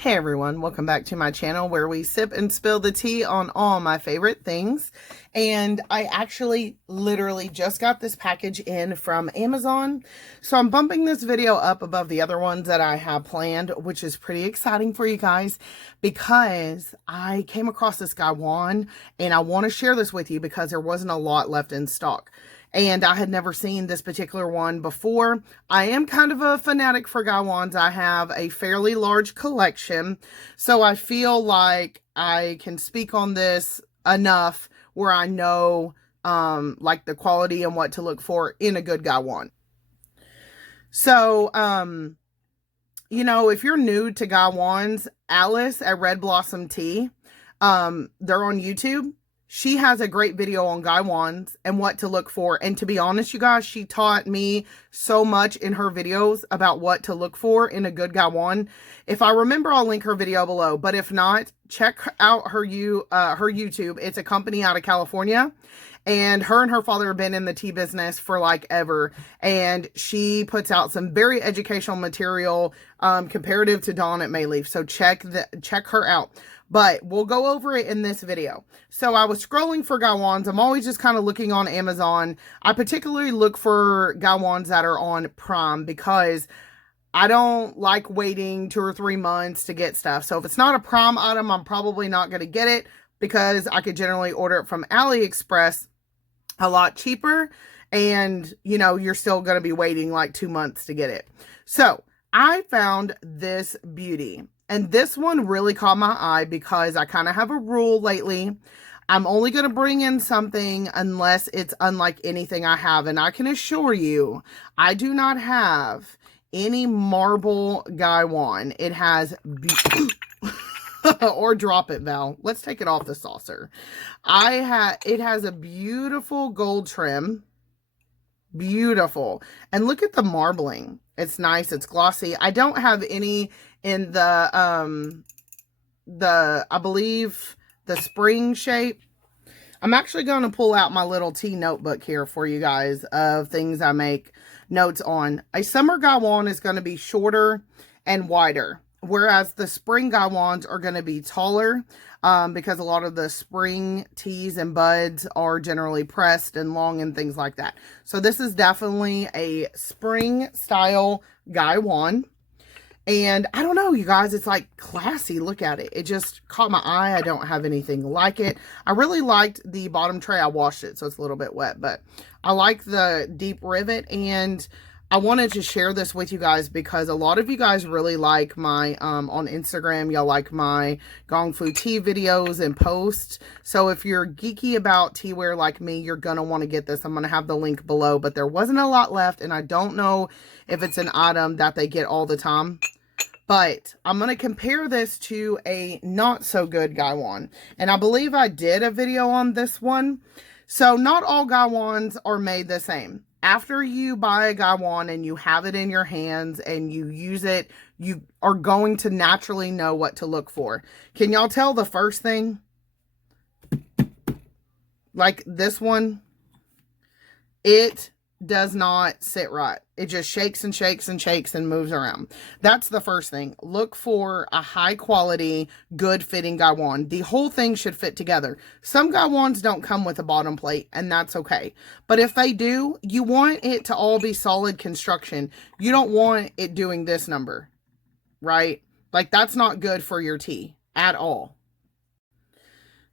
Hey everyone, welcome back to my channel where we sip and spill the tea on all my favorite things. And I actually literally just got this package in from Amazon. So I'm bumping this video up above the other ones that I have planned, which is pretty exciting for you guys because I came across this GAIWAN and I want to share this with you because there wasn't a lot left in stock. And I had never seen this particular one before. I am kind of a fanatic for GAIWANs. I have a fairly large collection, so I feel like I can speak on this enough where I know like the quality and what to look for in a good GAIWAN. So, you know, if you're new to GAIWANs, Alice at Red Blossom Tea, they're on YouTube. She has a great video on GAIWANs and what to look for. And to be honest, you guys, she taught me so much in her videos about what to look for in a good GAIWAN. If I remember, I'll link her video below. But if not, check out her YouTube. It's a company out of California. And her father have been in the tea business for like ever. And she puts out some very educational material comparative to Dawn at Mayleaf. So check her out. But we'll go over it in this video. So I was scrolling for GAIWANs. I'm always just kind of looking on Amazon. I particularly look for GAIWANs that are on Prime because I don't like waiting 2 or 3 months to get stuff. So if it's not a Prime item, I'm probably not going to get it because I could generally order it from AliExpress a lot cheaper. And, you know, you're still going to be waiting like 2 months to get it. So I found this beauty. And this one really caught my eye because I kind of have a rule lately. I'm only going to bring in something unless it's unlike anything I have. And I can assure you, I do not have any marble GAIWAN. It has... or drop it, Val. Let's take it off the saucer. It has a beautiful gold trim. Beautiful. And look at the marbling. It's nice. It's glossy. I don't have any in the I believe the spring shape. I'm actually going to pull out my little tea notebook here for you guys of things I make notes on. A summer GAIWAN is going to be shorter and wider, whereas the spring GAIWANs are going to be taller because a lot of the spring teas and buds are generally pressed and long and things like that. So this is definitely a spring style GAIWAN. And I don't know, you guys, it's like classy. Look at it. It just caught my eye. I don't have anything like it. I really liked the bottom tray. I washed it, so it's a little bit wet, but I like the deep rivet. And I wanted to share this with you guys because a lot of you guys really like my, on Instagram, y'all like my Gongfu tea videos and posts. So if you're geeky about teaware like me, you're going to want to get this. I'm going to have the link below, but there wasn't a lot left. And I don't know if it's an item that they get all the time. But I'm going to compare this to a not so good GAIWAN. And I believe I did a video on this one. So not all GAIWANs are made the same. After you buy a GAIWAN and you have it in your hands and you use it, you are going to naturally know what to look for. Can y'all tell the first thing? Like this one, it does not sit right. It just shakes and shakes and shakes and moves around. That's the first thing. Look for a high quality, good fitting GAIWAN. The whole thing should fit together. Some GAIWANs don't come with a bottom plate, and that's okay. But if they do, you want it to all be solid construction. You don't want it doing this number, right? Like that's not good for your tea at all.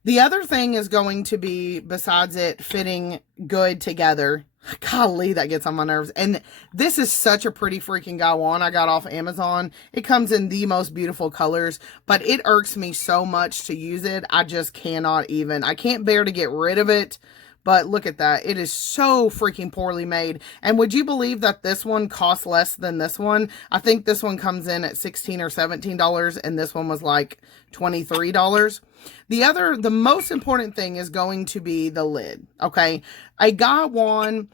The other thing is going to be, besides it fitting good together, golly, that gets on my nerves. And this is such a pretty freaking GAIWAN I got off Amazon. It comes in the most beautiful colors, but it irks me so much to use it. I just cannot even. I can't bear to get rid of it. But look at that. It is so freaking poorly made. And would you believe that this one costs less than this one? I think this one comes in at $16 or $17, and this one was like $23. The most important thing is going to be the lid, okay? A GAIWAN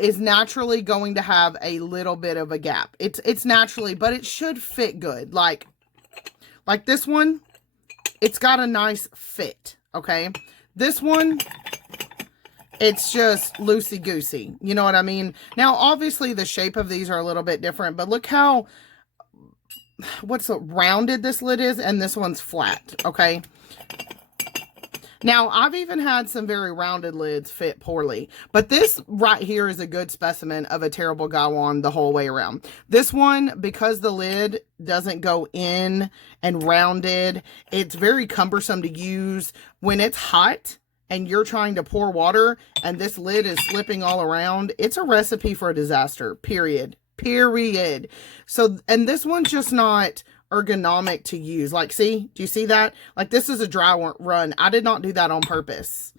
is naturally going to have a little bit of a gap. It's naturally, but it should fit good. Like this one, it's got a nice fit, okay? This one, it's just loosey-goosey. You know what I mean? Now, obviously, the shape of these are a little bit different, but look how what's the rounded this lid is, and this one's flat, okay? Now, I've even had some very rounded lids fit poorly, but this right here is a good specimen of a terrible Gaiwan the whole way around. This one, because the lid doesn't go in and rounded, it's very cumbersome to use when it's hot and you're trying to pour water and this lid is slipping all around. It's a recipe for a disaster, period. So, and this one's just not ergonomic to use. Like, see, do you see that? Like, this is a dry run. I did not do that on purpose.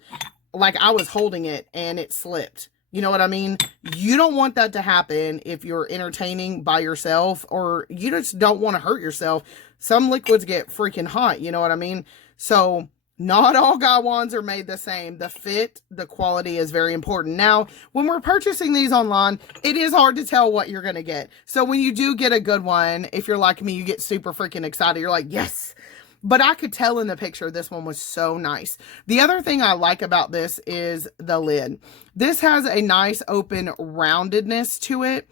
Like, I was holding it and it slipped. You know what I mean? You don't want that to happen if you're entertaining by yourself, or you just don't want to hurt yourself. Some liquids get freaking hot. You know what I mean? So not all Gaiwans are made the same. The fit, the quality is very important. Now, when we're purchasing these online, it is hard to tell what you're going to get. So when you do get a good one, if you're like me, you get super freaking excited. You're like, yes. But I could tell in the picture this one was so nice. The other thing I like about this is the lid. This has a nice open roundedness to it.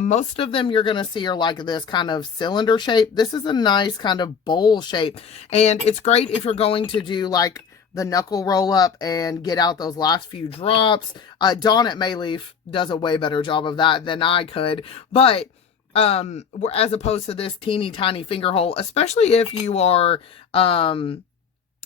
Most of them you're going to see are like this kind of cylinder shape. This is a nice kind of bowl shape. And it's great if you're going to do like the knuckle roll up and get out those last few drops. Dawn at Mayleaf does a way better job of that than I could. But as opposed to this teeny tiny finger hole, especially if you are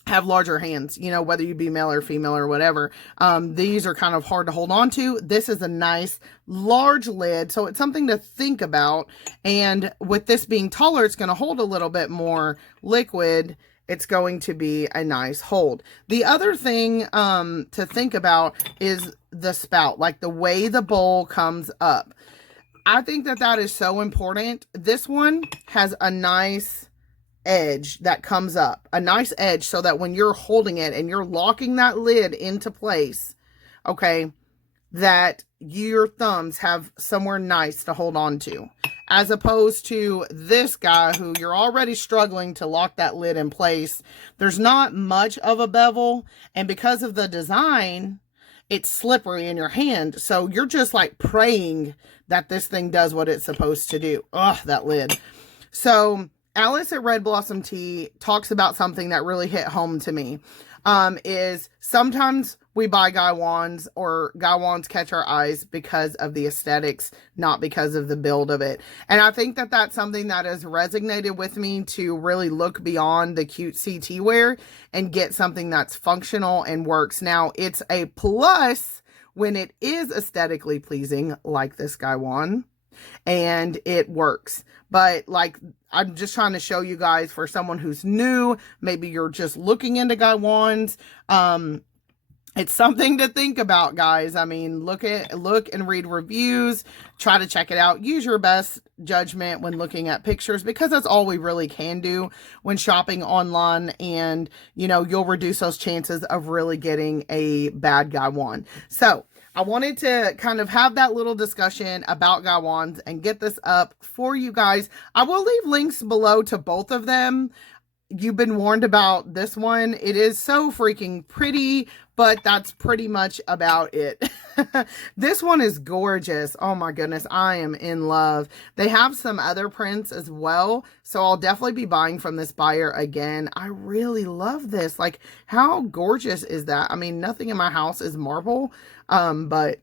have larger hands, you know, whether you be male or female or whatever. These are kind of hard to hold on to. This is a nice large lid, so it's something to think about. And with this being taller, it's going to hold a little bit more liquid. It's going to be a nice hold. The other thing to think about is the spout, like the way the bowl comes up. I think that that is so important. This one has a nice edge that comes up, a nice edge, so that when you're holding it and you're locking that lid into place, okay, that your thumbs have somewhere nice to hold on to, as opposed to this guy who you're already struggling to lock that lid in place. There's not much of a bevel, and because of the design, it's slippery in your hand, so you're just like praying that this thing does what it's supposed to do. Ugh, that lid. So Alice at Red Blossom Tea talks about something that really hit home to me. Is sometimes we buy Gaiwans, or Gaiwans catch our eyes because of the aesthetics, not because of the build of it. And I think that that's something that has resonated with me, to really look beyond the cutesy tea wear and get something that's functional and works. Now, it's a plus when it is aesthetically pleasing, like this Gaiwan, and it works. But like, I'm just trying to show you guys, for someone who's new, maybe you're just looking into Gaiwans, it's something to think about, guys. I mean, look and read reviews, try to check it out, use your best judgment when looking at pictures, because that's all we really can do when shopping online. And you know, you'll reduce those chances of really getting a bad Gaiwan. So I wanted to kind of have that little discussion about Gaiwans and get this up for you guys. I will leave links below to both of them. You've been warned about this one. It is so freaking pretty, but that's pretty much about it. This one is gorgeous. Oh my goodness, I am in love. They have some other prints as well, so I'll definitely be buying from this buyer again. I really love this. Like, how gorgeous is that? I mean, nothing in my house is marble, but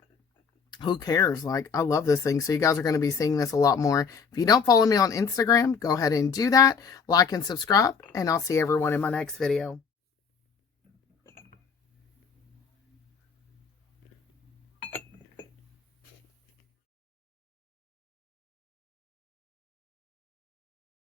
who cares? Like, I love this thing. So you guys are going to be seeing this a lot more. If you don't follow me on Instagram, go ahead and do that. Like and subscribe, and I'll see everyone in my next video.